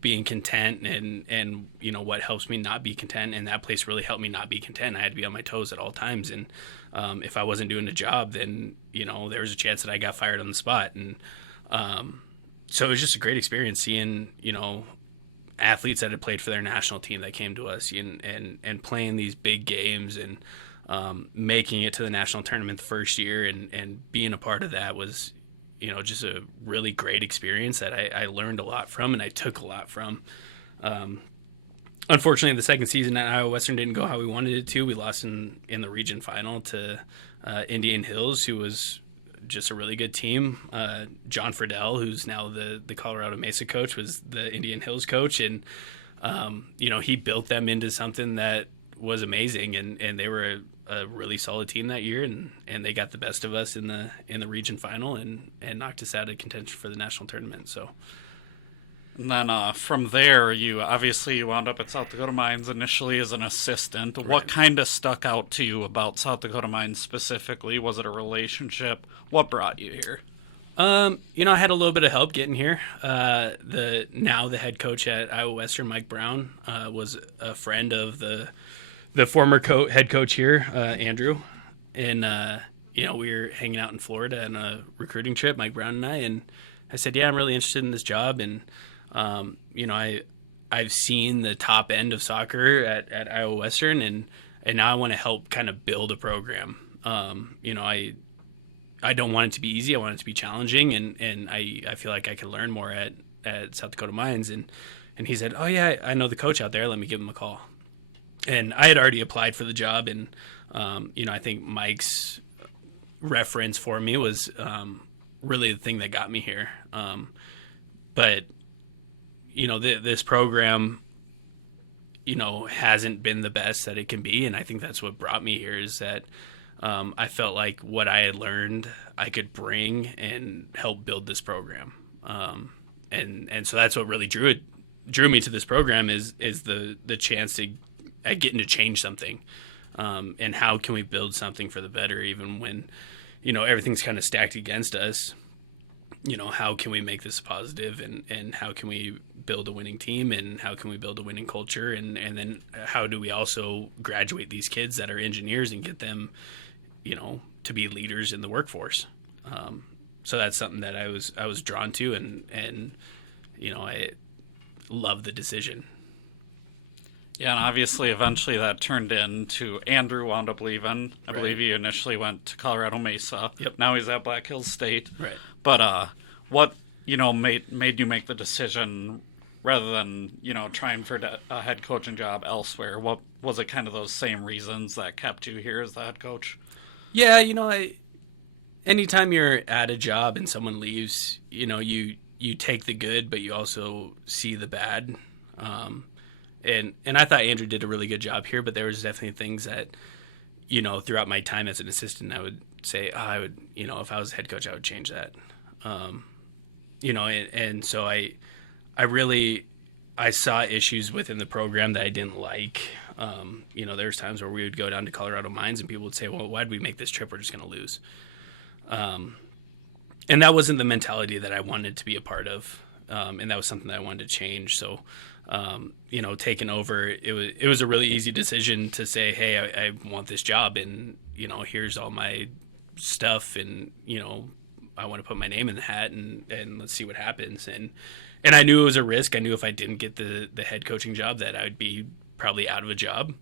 being content and what helps me not be content, and that place really helped me not be content. I had to be on my toes at all times, and if I wasn't doing the job, then there was a chance that I got fired on the spot. And so it was just a great experience seeing athletes that had played for their national team that came to us and playing these big games and making it to the national tournament the first year and being a part of that was, just a really great experience that I learned a lot from and I took a lot from. Unfortunately, the second season at Iowa Western didn't go how we wanted it to. We lost in the region final to Indian Hills, who was just a really good team. John Friedel, who's now the Colorado Mesa coach, was the Indian Hills coach. And, he built them into something that was amazing. And they were a really solid team that year. And they got the best of us in the region final and knocked us out of contention for the national tournament. So. And then from there, you wound up at South Dakota Mines initially as an assistant. Right. What kind of stuck out to you about South Dakota Mines specifically? Was it a relationship? What brought you here? I had a little bit of help getting here. The head coach at Iowa Western, Mike Brown, was a friend of the former head coach here, Andrew. And, we were hanging out in Florida on a recruiting trip, Mike Brown and I. And I said, yeah, I'm really interested in this job. And I've seen the top end of soccer at Iowa Western, and now I want to help kind of build a program. I don't want it to be easy. I want it to be challenging, and I feel like I could learn more at South Dakota Mines. And he said, oh yeah, I know the coach out there. Let me give him a call. And I had already applied for the job, and I think Mike's reference for me was really the thing that got me here. But this program, hasn't been the best that it can be. And I think that's what brought me here is that I felt like what I had learned I could bring and help build this program. And so that's what really drew me to this program is the chance to getting to change something. And how can we build something for the better, even when, everything's kind of stacked against us. How can we make this positive and how can we build a winning team and how can we build a winning culture and then how do we also graduate these kids that are engineers and get them, to be leaders in the workforce. So that's something that I was drawn to and I love the decision. Yeah, and obviously eventually that turned into Andrew wound up leaving. I Right. believe he initially went to Colorado Mesa. Yep. Now he's at Black Hills State. Right. But what made you make the decision rather than trying for a head coaching job elsewhere? What was it? Kind of those same reasons that kept you here as the head coach? Yeah, anytime you're at a job and someone leaves, you take the good, but you also see the bad. And I thought Andrew did a really good job here, but there was definitely things that, throughout my time as an assistant, I would say, I would, if I was a head coach, I would change that. And so I saw issues within the program that I didn't like. There's times where we would go down to Colorado Mines and people would say, well, why'd we make this trip? We're just going to lose. And that wasn't the mentality that I wanted to be a part of. And that was something that I wanted to change. So, taking over, it was a really easy decision to say, hey, I want this job and, here's all my stuff and, I want to put my name in the hat and let's see what happens. And I knew it was a risk. I knew if I didn't get the head coaching job that I would be probably out of a job.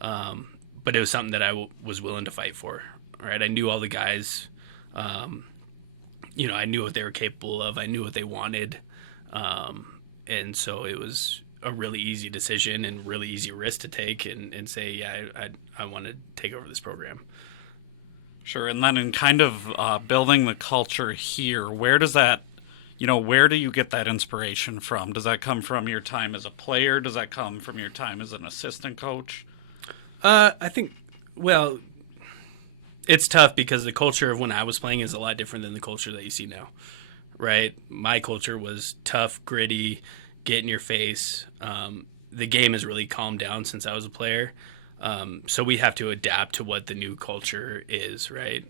But it was something that I was willing to fight for. Right. I knew all the guys, I knew what they were capable of. I knew what they wanted. And so it was a really easy decision and really easy risk to take and say, yeah, I want to take over this program. Sure. And then in kind of building the culture here, where does that, where do you get that inspiration from? Does that come from your time as a player? Does that come from your time as an assistant coach? I think, well, it's tough because the culture of when I was playing is a lot different than the culture that you see now, right? My culture was tough, gritty, get in your face. The game has really calmed down since I was a player. So we have to adapt to what the new culture is, right?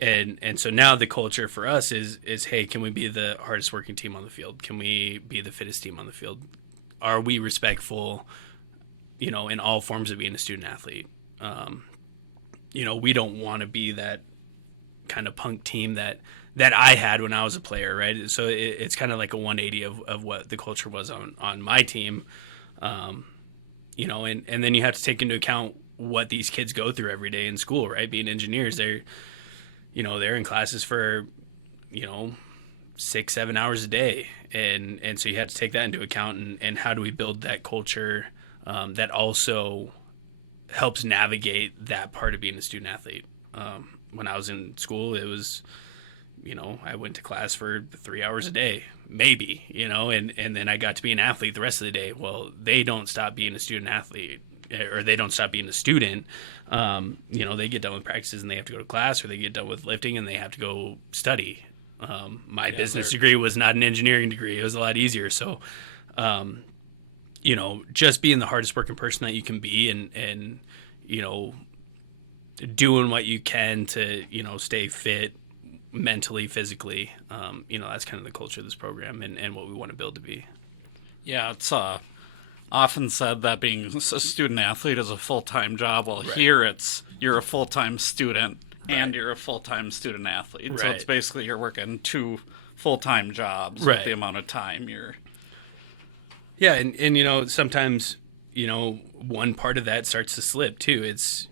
And so now the culture for us is, hey, can we be the hardest working team on the field? Can we be the fittest team on the field? Are we respectful, in all forms of being a student athlete? We don't want to be that kind of punk team that I had when I was a player, right? So it's kind of like a 180 of what the culture was on my team, you know, and then you have to take into account what these kids go through every day in school, right? Being engineers, they're in classes for, 6-7 hours a day. And so you have to take that into account, and how do we build that culture that also helps navigate that part of being a student athlete. When I was in school, it was, I went to class for 3 hours a day, maybe, and then I got to be an athlete the rest of the day. Well, they don't stop being a student athlete, or they don't stop being a student. They get done with practices and they have to go to class, or they get done with lifting and they have to go study. My business degree was not an engineering degree. It was a lot easier. So, just being the hardest working person that you can be, and doing what you can to, stay fit mentally, physically, that's kind of the culture of this program and what we want to build to be. Yeah, it's often said that being a student athlete is a full-time job. Well, Right. Here it's you're a full-time student and Right. you're a full-time student athlete. So Right. it's basically you're working 2 full-time jobs with Right. the amount of time you're... Yeah, and sometimes, one part of that starts to slip too. It's,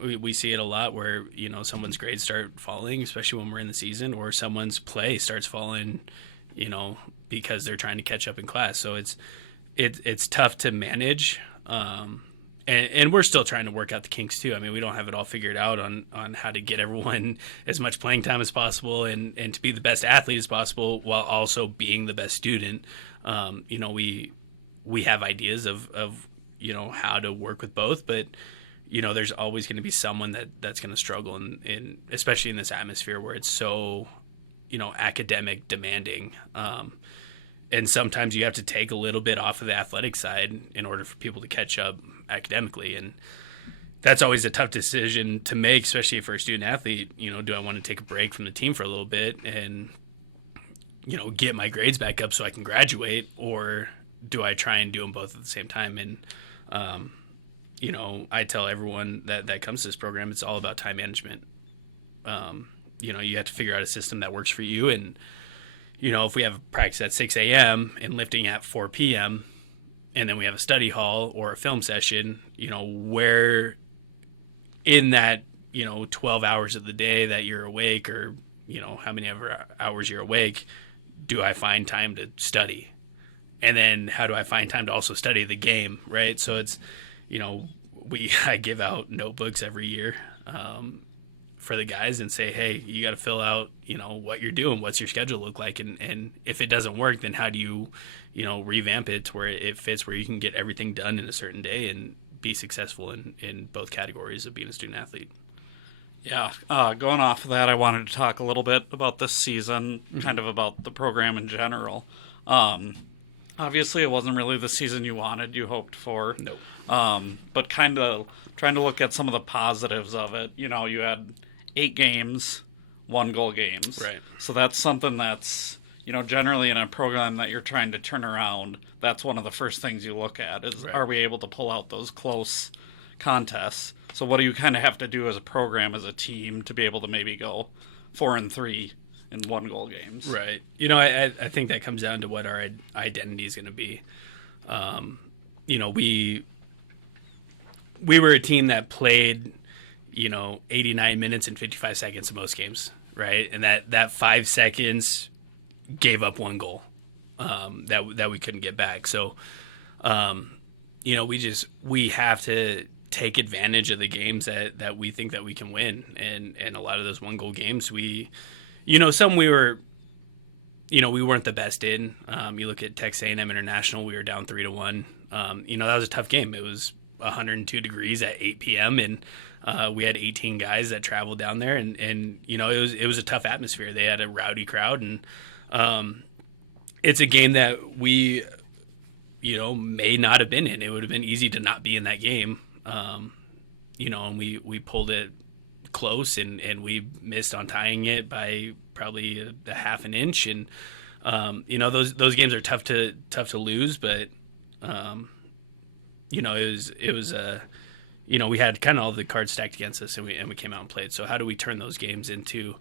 we see it a lot where, someone's grades start falling, especially when we're in the season, or someone's play starts falling, because they're trying to catch up in class. So it's tough to manage. And we're still trying to work out the kinks too. I mean, we don't have it all figured out on how to get everyone as much playing time as possible and to be the best athlete as possible while also being the best student. We have ideas of how to work with both, but there's always going to be someone that's going to struggle in especially in this atmosphere where it's so academic demanding. And sometimes you have to take a little bit off of the athletic side in order for people to catch up academically. And that's always a tough decision to make, especially for a student athlete. Do I want to take a break from the team for a little bit and, get my grades back up so I can graduate, or do I try and do them both at the same time? And, I tell everyone that comes to this program, it's all about time management. You have to figure out a system that works for you. And, if we have a practice at 6 a.m. and lifting at 4 p.m., and then we have a study hall or a film session, where in that, 12 hours of the day that you're awake, or, how many ever hours you're awake, do I find time to study? And then how do I find time to also study the game, right? So it's, I give out notebooks every year for the guys and say, hey, you got to fill out, what you're doing, what's your schedule look like, and if it doesn't work, then how do you, revamp it to where it fits, where you can get everything done in a certain day and be successful in both categories of being a student athlete. Yeah, going off of that, I wanted to talk a little bit about this season, kind of about the program in general. Obviously, it wasn't really the season you wanted, you hoped for. Nope. But kind of trying to look at some of the positives of it. You had 8 games, 1-goal games. Right. So that's something that's, generally in a program that you're trying to turn around, that's one of the first things you look at is, Right. Are we able to pull out those close contests? So what do you kind of have to do as a program, as a team, to be able to maybe go 4-3 in 1-goal games? Right. I think that comes down to what our identity is going to be. We were a team that played, 89 minutes and 55 seconds in most games, right? And that 5 seconds gave up 1 goal that we couldn't get back. So, we have to take advantage of the games that we think that we can win. And a lot of those 1-goal games, some we were, we weren't the best in. You look at Texas A&M International, we were down 3-1. That was a tough game. It was 102 degrees at 8 p.m. and we had 18 guys that traveled down there, and it was a tough atmosphere. They had a rowdy crowd, and it's a game that we may not have been in. It would have been easy to not be in that game, and we pulled it close, and we missed on tying it by probably a half an inch, and those games are tough to lose, but it was we had kind of all the cards stacked against us, and we came out and played. So how do we turn those games into,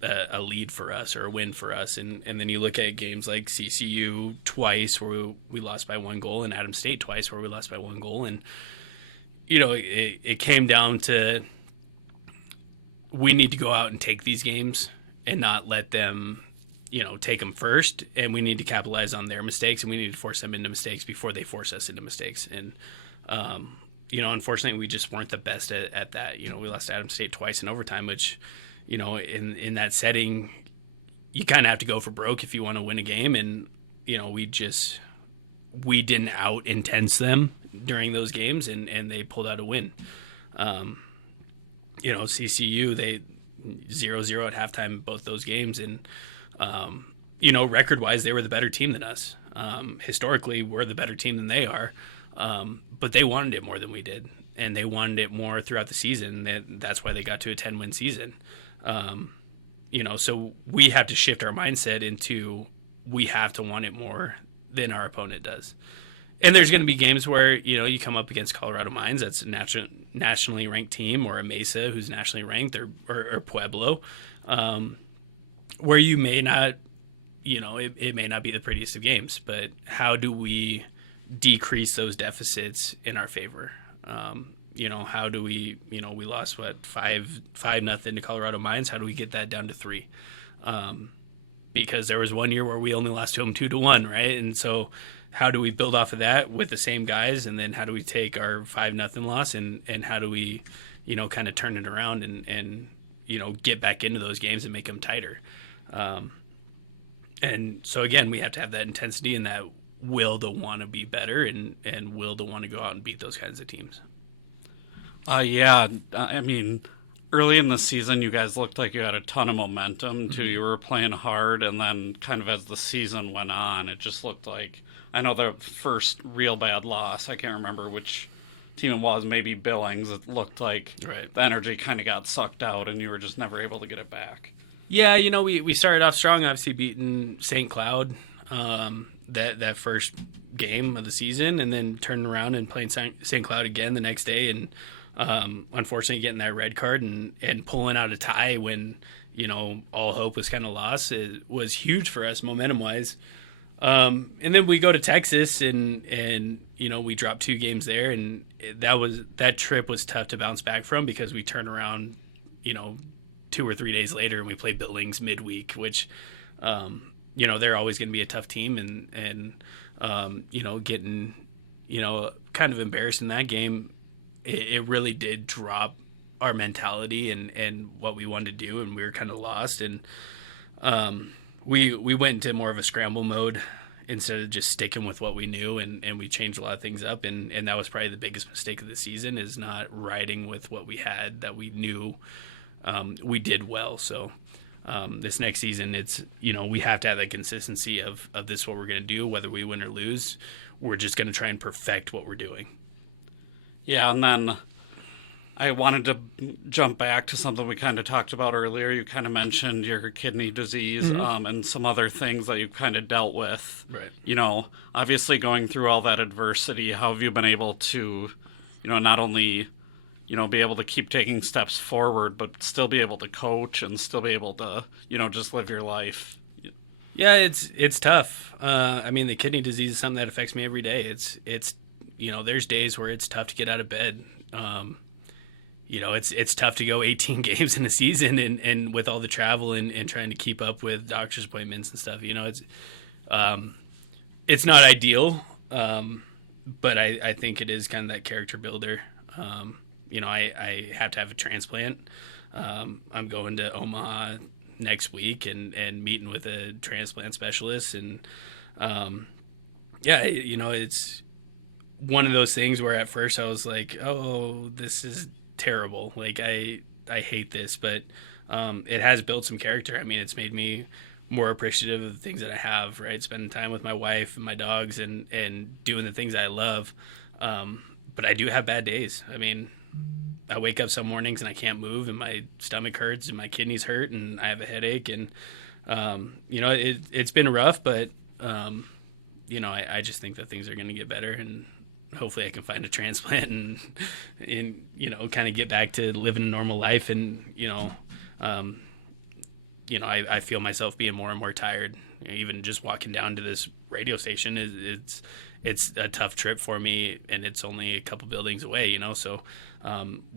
a lead for us or a win for us? And then you look at games like CCU twice where we lost by 1 goal, and Adams State twice where we lost by 1 goal. And, it came down to, we need to go out and take these games and not let them, take them first. And we need to capitalize on their mistakes, and we need to force them into mistakes before they force us into mistakes. And, unfortunately, we just weren't the best at that. We lost Adams State twice in overtime, which, in that setting, you kind of have to go for broke if you want to win a game. And, we didn't out intense them during those games, and they pulled out a win. CCU, they 0-0 at halftime, both those games. And, record wise, they were the better team than us. Historically, we're the better team than they are. But they wanted it more than we did, and they wanted it more throughout the season. That's why they got to a 10-win season. So we have to shift our mindset into, we have to want it more than our opponent does. And there's going to be games where, you come up against Colorado Mines, that's a nationally ranked team, or a Mesa who's nationally ranked, or Pueblo, where you may not, it may not be the prettiest of games, but how do we decrease those deficits in our favor? How do we, we lost 5-0 to Colorado Mines. How do we get that down to 3? Because there was 1 year where we only lost to them 2-1, right? And so how do we build off of that with the same guys? And then how do we take our 5-0 loss and how do we, kind of turn it around and get back into those games and make them tighter? And so again, we have to have that intensity and that will to want to be better and will to want to go out and beat those kinds of teams. I mean, early in the season, you guys looked like you had a ton of momentum, too. Mm-hmm. You were playing hard, and then kind of as the season went on, it just looked like, I know the first real bad loss, I can't remember which team it was, maybe Billings, it looked like the energy kind of got sucked out, and you were just never able to get it back. Yeah, we started off strong, obviously beating St. Cloud that first game of the season, and then turning around and playing St. Cloud again the next day, and unfortunately getting that red card and pulling out a tie when, all hope was kind of lost. It was huge for us momentum-wise. And then we go to Texas and we dropped 2 games there, and that trip was tough to bounce back from because we turned around, 2 or 3 days later and we played Billings midweek, which, they're always going to be a tough team and getting, kind of embarrassed in that game. It really did drop our mentality and what we wanted to do, and we were kind of lost. And we went into more of a scramble mode instead of just sticking with what we knew, and we changed a lot of things up. And that was probably the biggest mistake of the season, is not riding with what we had that we knew we did well. So this next season, it's, we have to have that consistency of this is what we're going to do, whether we win or lose. We're just going to try and perfect what we're doing. Yeah, and then I wanted to jump back to something we kind of talked about earlier. You kind of mentioned your kidney disease, mm-hmm. And some other things that you've kind of dealt with. Right. Obviously going through all that adversity, how have you been able to, not only, be able to keep taking steps forward, but still be able to coach and still be able to, just live your life? Yeah, it's tough. The kidney disease is something that affects me every day. It's there's days where it's tough to get out of bed. It's tough to go 18 games in a season and with all the travel and trying to keep up with doctor's appointments and stuff. It's not ideal, but I think it is kind of that character builder. I have to have a transplant. I'm going to Omaha next week and meeting with a transplant specialist. And, it's one of those things where at first I was like, oh, this is terrible. Like, I hate this, but it has built some character. It's made me more appreciative of the things that I have, right? Spending time with my wife and my dogs and doing the things I love. But I do have bad days. I wake up some mornings and I can't move and my stomach hurts and my kidneys hurt and I have a headache and, it's been rough, but, I just think that things are going to get better and hopefully I can find a transplant and kind of get back to living a normal life. And, I feel myself being more and more tired. Even just walking down to this radio station it's a tough trip for me, and it's only a couple buildings away, so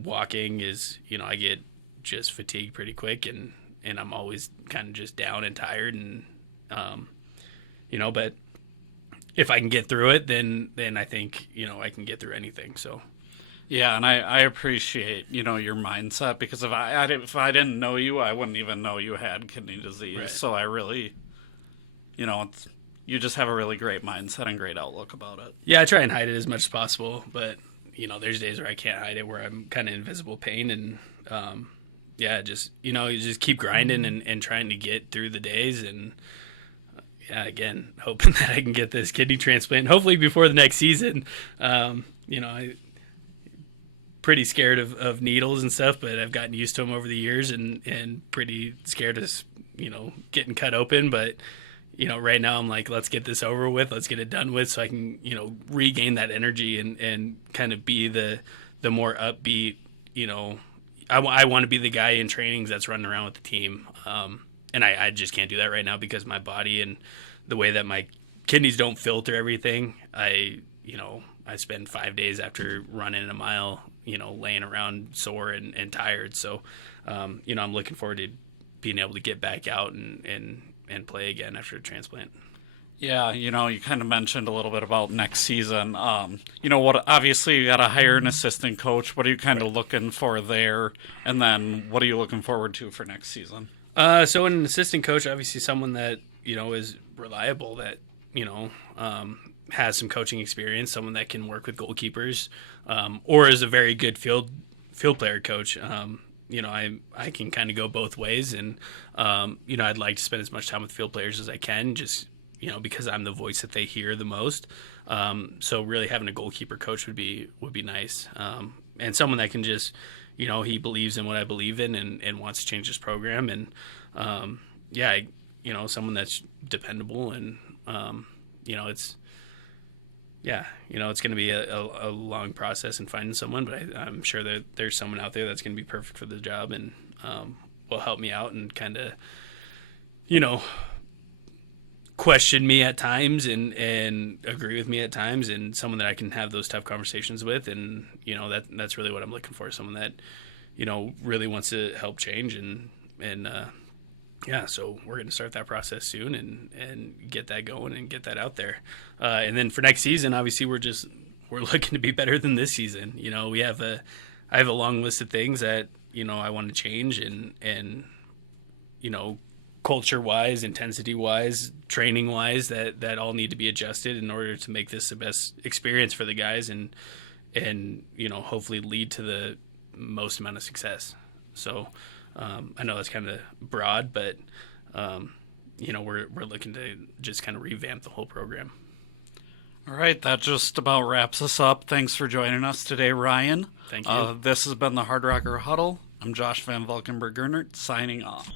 walking is, I get just fatigued pretty quick, and I'm always kind of just down and tired, and but if I can get through it, then I think I can get through anything. So Yeah, and I appreciate, your mindset, because if I didn't know you, I wouldn't even know you had kidney disease. Right. So I really, you just have a really great mindset and great outlook about it. yeah, I try and hide it as much as possible, but there's days where I can't hide it, where I'm kind of invisible pain, and just you just keep grinding and trying to get through the days, and again, hoping that I can get this kidney transplant hopefully before the next season. I pretty scared of needles and stuff, but I've gotten used to them over the years, and pretty scared of getting cut open. But right now I'm like, let's get this over with, let's get it done with, so I can regain that energy and kind of be the more upbeat. I want to be the guy in trainings that's running around with the team, and I just can't do that right now because my body and the way that my kidneys don't filter everything. I spend 5 days after running a mile, laying around sore and tired. So, I'm looking forward to being able to get back out and play again after a transplant. Yeah, you kind of mentioned a little bit about next season. Obviously you got to hire an assistant coach. What are you kind of looking for there? And then what are you looking forward to for next season? So an assistant coach, obviously someone that, is reliable, that, has some coaching experience, someone that can work with goalkeepers, or is a very good field player coach. I can kind of go both ways, and I'd like to spend as much time with field players as I can, just because I'm the voice that they hear the most. So really having a goalkeeper coach would be nice, and someone that can just he believes in what I believe in and wants to change his program, and someone that's dependable, and it's going to be a long process in finding someone, but I'm sure that there's someone out there that's going to be perfect for the job, and will help me out and kind of, question me at times and agree with me at times, and someone that I can have those tough conversations with. And, that's really what I'm looking for. Someone that, really wants to help change, so we're going to start that process soon and get that going and get that out there. And then for next season, obviously we're looking to be better than this season. I have a long list of things that, I want to change, and culture wise, intensity wise, training wise, that all need to be adjusted in order to make this the best experience for the guys, and hopefully lead to the most amount of success. So, I know that's kind of broad, but we're looking to just kind of revamp the whole program. All right, that just about wraps us up. Thanks for joining us today, Ryan. Thank you. This has been the Hardrocker Huddle. I'm Josh Van Valkenburg-Gernert, signing off.